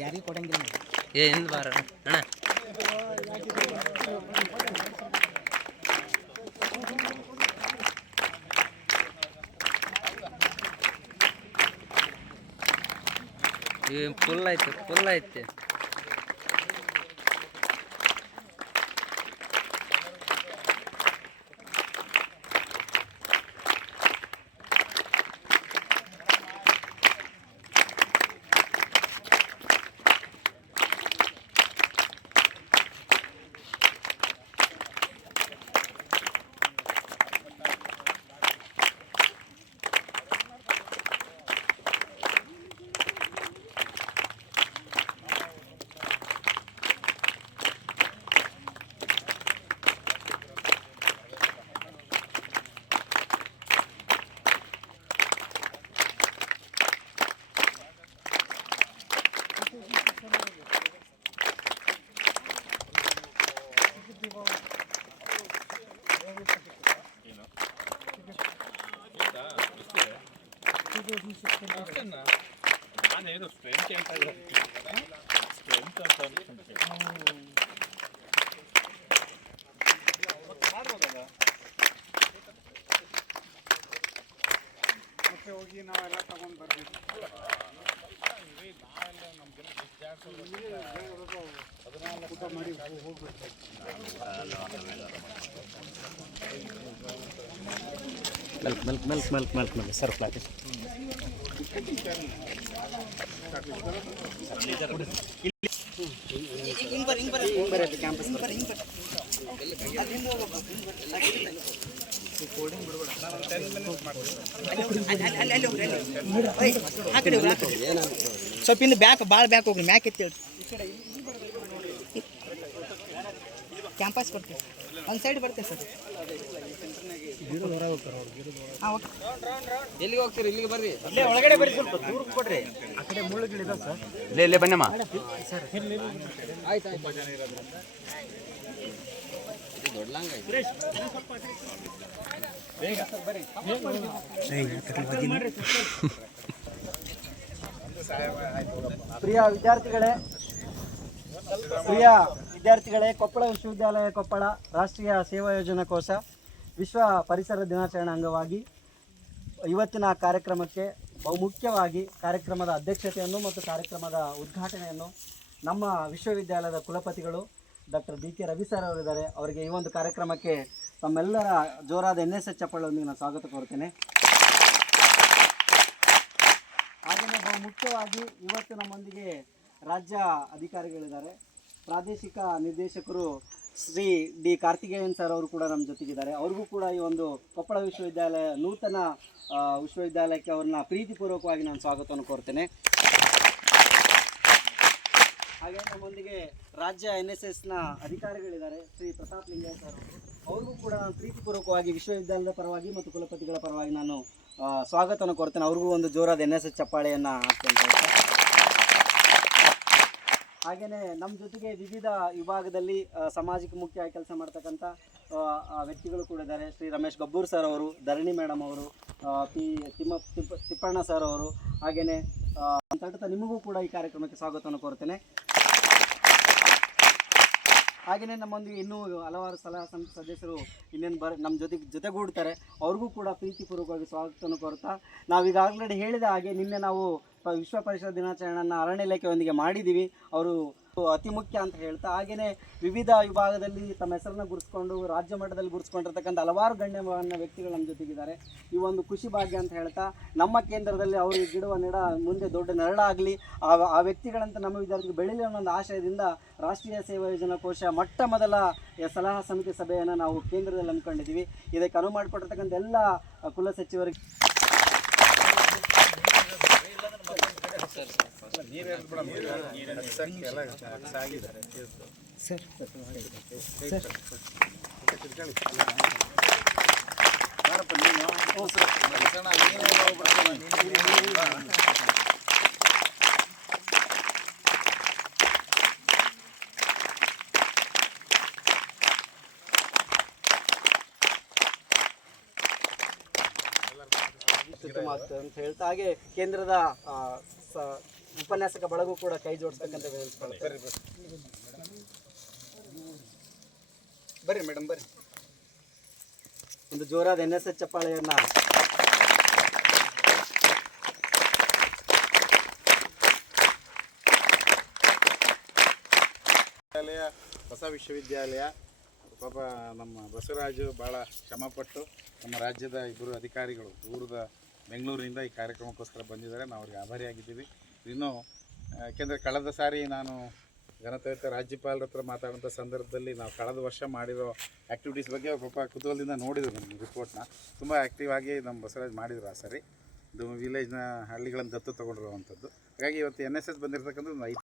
ಯಾರಿಗೆ ಕೊಡಂಗಿಲ್ಲ ಎಂದು ಬಾರ ಅಣ್ಣ ಫುಲ್ ಐತೆ ಮತ್ತೆ ಹೋಗಿ ನಾವೆಲ್ಲ ತಗೊಂಡು ಬರ್ಬೇಕು. ಊಟ ಮಾಡಿ ಹೋಗ್ಬೇಕು. ಮಿಲ್ಕ್ ಸರ್ ಪ್ಲಾಟ್ ಕ್ಯಾಂಪಸ್ ಸ್ವಲ್ಪ ಇನ್ನು ಬ್ಯಾಕ್ ಭಾಳ ಬ್ಯಾಕ್ ಹೋಗ್ರಿ ಮ್ಯಾಕ್ ಎತ್ತೇಳಿ ಕ್ಯಾಂಪಸ್ ಬರ್ತೀವಿ ಒಂದು ಸೈಡ್ ಬರ್ತೇವೆ ಸರ್. ಎಲ್ಲಿಗೆ ಹೋಗ್ತೀರಿ? ಇಲ್ಲಿಗೆ ಬರ್ರಿ, ಒಳಗಡೆ ಬರ್ರಿ, ಸ್ವಲ್ಪ ದೂರ ಕೊಡ್ರಿ. ಆ ಕಡೆ ಮುಳ್ಳುಗಳಿದಾವೆ ಸರ್. ಇಲ್ಲೇ ಬನ್ನಮ್ಮ. ಆಯ್ತು ಪ್ರಿಯ ವಿದ್ಯಾರ್ಥಿಗಳೇ, ಕೊಪ್ಪಳ ವಿಶ್ವವಿದ್ಯಾಲಯ ಕೊಪ್ಪಳ ರಾಷ್ಟ್ರೀಯ ಸೇವಾ ಯೋಜನಾ ಕೋಶ ವಿಶ್ವ ಪರಿಸರ ದಿನಾಚರಣೆ ಅಂಗವಾಗಿ ಇವತ್ತಿನ ಕಾರ್ಯಕ್ರಮಕ್ಕೆ ಬಹುಮುಖ್ಯವಾಗಿ ಕಾರ್ಯಕ್ರಮದ ಅಧ್ಯಕ್ಷತೆಯನ್ನು ಮತ್ತು ಕಾರ್ಯಕ್ರಮದ ಉದ್ಘಾಟನೆಯನ್ನು ನಮ್ಮ ವಿಶ್ವವಿದ್ಯಾಲಯದ ಕುಲಪತಿಗಳು ಡಾಕ್ಟರ್ BK ರವಿ ಸರ್ ಅವರಿದ್ದಾರೆ. ಅವರಿಗೆ ಈ ಒಂದು ಕಾರ್ಯಕ್ರಮಕ್ಕೆ ತಮ್ಮೆಲ್ಲರ ಜೋರಾದ NSS ಚಪ್ಪಾಳೆಯೊಂದಿಗೆ ನಾನು ಸ್ವಾಗತ ಕೋರ್ತೇನೆ. ಹಾಗೆಯೇ ಬಹುಮುಖ್ಯವಾಗಿ ಇವತ್ತು ನಮ್ಮೊಂದಿಗೆ ರಾಜ್ಯ ಅಧಿಕಾರಿಗಳಿದ್ದಾರೆ. ಪ್ರಾದೇಶಿಕ ನಿರ್ದೇಶಕರು ಶ್ರೀ ಡಿ ಕಾರ್ತಿಕೇಯನ್ ಸರ್ ಅವರು ಕೂಡ ನಮ್ಮ ಜೊತೆಗಿದ್ದಾರೆ. ಅವ್ರಿಗೂ ಕೂಡ ಈ ಒಂದು ಕೊಪ್ಪಳ ವಿಶ್ವವಿದ್ಯಾಲಯ ನೂತನ ವಿಶ್ವವಿದ್ಯಾಲಯಕ್ಕೆ ಅವ್ರನ್ನ ಪ್ರೀತಿಪೂರ್ವಕವಾಗಿ ನಾನು ಸ್ವಾಗತವನ್ನು ಕೋರ್ತೇನೆ. ಹಾಗೆ ನಮ್ಮೊಂದಿಗೆ ರಾಜ್ಯ NSSನ ಅಧಿಕಾರಿಗಳಿದ್ದಾರೆ. ಶ್ರೀ ಪ್ರತಾಪ್ ಲಿಂಗಯ್ಯ ಸರ್ ಅವ್ರಿಗೂ ಕೂಡ ನಾನು ಪ್ರೀತಿಪೂರ್ವಕವಾಗಿ ವಿಶ್ವವಿದ್ಯಾಲಯದ ಪರವಾಗಿ ಮತ್ತು ಕುಲಪತಿಗಳ ಪರವಾಗಿ ನಾನು ಸ್ವಾಗತವನ್ನು ಕೋರ್ತೇನೆ. ಅವ್ರಿಗೂ ಒಂದು ಜೋರಾದ NSS ಚಪ್ಪಾಳೆಯನ್ನು ಹಾಕ್ತೇನೆ. ಹಾಗೆಯೇ ನಮ್ಮ ಜೊತೆಗೆ ವಿವಿಧ ವಿಭಾಗದಲ್ಲಿ ಸಮಾಜಕ್ಕೆ ಮುಖ್ಯವಾಗಿ ಕೆಲಸ ಮಾಡ್ತಕ್ಕಂಥ ವ್ಯಕ್ತಿಗಳು ಕೂಡ ಇದ್ದಾರೆ. ಶ್ರೀ ರಮೇಶ್ ಗಬ್ಬೂರ್ ಸರ್ ಅವರು, ಧರಣಿ ಮೇಡಮ್ ಅವರು, ತಿಪ್ಪಣ್ಣ ಸರ್ ಅವರು, ಹಾಗೆಯೇ ಅಂತ ನಿಮಗೂ ಕೂಡ ಈ ಕಾರ್ಯಕ್ರಮಕ್ಕೆ ಸ್ವಾಗತವನ್ನು ಕೋರ್ತೇನೆ. ಹಾಗೆಯೇ ನಮ್ಮೊಂದಿಗೆ ಇನ್ನೂ ಹಲವಾರು ಸಲಹಾ ಸಮಿತಿ ಸದಸ್ಯರು ಇನ್ನೇನು ನಮ್ಮ ಜೊತೆಗೂಡ್ತಾರೆ. ಅವ್ರಿಗೂ ಕೂಡ ಪ್ರೀತಿಪೂರ್ವಕವಾಗಿ ಸ್ವಾಗತವನ್ನು ಕೋರ್ತಾ, ನಾವೀಗಾಗಲೇ ಹೇಳಿದ ಹಾಗೆ ನಿನ್ನೆ ನಾವು ವಿಶ್ವ ಪರಿಸರ ದಿನಾಚರಣೆಯನ್ನು ಅರಣ್ಯ ಇಲಾಖೆಯೊಂದಿಗೆ ಮಾಡಿದ್ದೀವಿ. ಅವರು ಅತಿ ಮುಖ್ಯ ಅಂತ ಹೇಳ್ತಾ, ಹಾಗೆಯೇ ವಿವಿಧ ವಿಭಾಗದಲ್ಲಿ ತಮ್ಮ ಹೆಸರನ್ನು ಗುರುತಿಸ್ಕೊಂಡು ರಾಜ್ಯ ಮಟ್ಟದಲ್ಲಿ ಗುರುತಿಸ್ಕೊಂಡಿರ್ತಕ್ಕಂಥ ಹಲವಾರು ಗಣ್ಯಮಾನ್ಯ ವ್ಯಕ್ತಿಗಳು ನಮ್ಮ ಜೊತೆಗಿದ್ದಾರೆ. ಈ ಒಂದು ಖುಷಿ ಭಾಗ್ಯ ಅಂತ ಹೇಳ್ತಾ, ನಮ್ಮ ಕೇಂದ್ರದಲ್ಲಿ ಅವರು ಗಿಡುವ ಮುಂದೆ ದೊಡ್ಡ ನೆರಳಾಗಲಿ, ಆ ವ್ಯಕ್ತಿಗಳಂತ ನಮ್ಮ ವಿದ್ಯಾರ್ಥಿಗಳು ಬೆಳೀಲಿ ಅನ್ನೋ ಒಂದು ಆಶಯದಿಂದ ರಾಷ್ಟ್ರೀಯ ಸೇವಾ ಯೋಜನಾ ಕೋಶ ಮೊಟ್ಟ ಮೊದಲ ಸಲಹಾ ಸಮಿತಿ ಸಭೆಯನ್ನು ನಾವು ಕೇಂದ್ರದಲ್ಲಿ ಹಮ್ಮಿಕೊಂಡಿದ್ದೀವಿ. ಇದಕ್ಕೆ ಅನುವು ಮಾಡಿಕೊಟ್ಟಿರ್ತಕ್ಕಂಥ ಎಲ್ಲ ಕುಲಸಚಿವರಿಗೆ ಉತ್ತಮವಾಗ್ತದೆ ಅಂತ ಹೇಳ್ತಾ, ಹಾಗೆ ಕೇಂದ್ರದ ಉಪನ್ಯಾಸಕ ಬಳಗೂ ಕೂಡ ಕೈ ಜೋಡಿಸ್ತಕ್ಕಂಥ ಬರ್ರಿ ಮೇಡಮ್ ಬರ್ರಿ. ಒಂದು ಜೋರಾದ NSS ಚಪ್ಪಾಳೆಯನ್ನ ಹೊಸ ವಿಶ್ವವಿದ್ಯಾಲಯ ಪಾಪ ನಮ್ಮ ಬಸವರಾಜು ಭಾಳ ಶ್ರಮಪಟ್ಟು ನಮ್ಮ ರಾಜ್ಯದ ಇಬ್ಬರು ಅಧಿಕಾರಿಗಳು ದೂರದ ಬೆಂಗಳೂರಿನಿಂದ ಈ ಕಾರ್ಯಕ್ರಮಕ್ಕೋಸ್ಕರ ಬಂದಿದ್ದಾರೆ. ನಾವು ಅವ್ರಿಗೆ ಆಭಾರಿಯಾಗಿದ್ದೀವಿ. ಇನ್ನೂ ಯಾಕೆಂದರೆ ಕಳೆದ ಸಾರಿ ನಾನು ಘನತೆಯುತ ರಾಜ್ಯಪಾಲರ ಹತ್ರ ಮಾತಾಡೋಂಥ ಸಂದರ್ಭದಲ್ಲಿ ನಾವು ಕಳೆದ ವರ್ಷ ಮಾಡಿರೋ ಆ್ಯಕ್ಟಿವಿಟೀಸ್ ಬಗ್ಗೆ ಪಾಪ ಕುತೂಹಲದಿಂದ ನೋಡಿದರು ನಮ್ಮ ರಿಪೋರ್ಟ್ನ. ತುಂಬ ಆ್ಯಕ್ಟಿವ್ ಆಗಿ ನಮ್ಮ ಬಸವರಾಜ್ ಮಾಡಿದರು ಆ ಸಾರಿ. ಇದು ವಿಲೇಜ್ನ ಹಳ್ಳಿಗಳನ್ನು ದತ್ತು ತೊಗೊಂಡಿರುವಂಥದ್ದು. ಹಾಗಾಗಿ ಇವತ್ತು NSS ಬಂದಿರತಕ್ಕಂಥದ್ದು ಒಂದು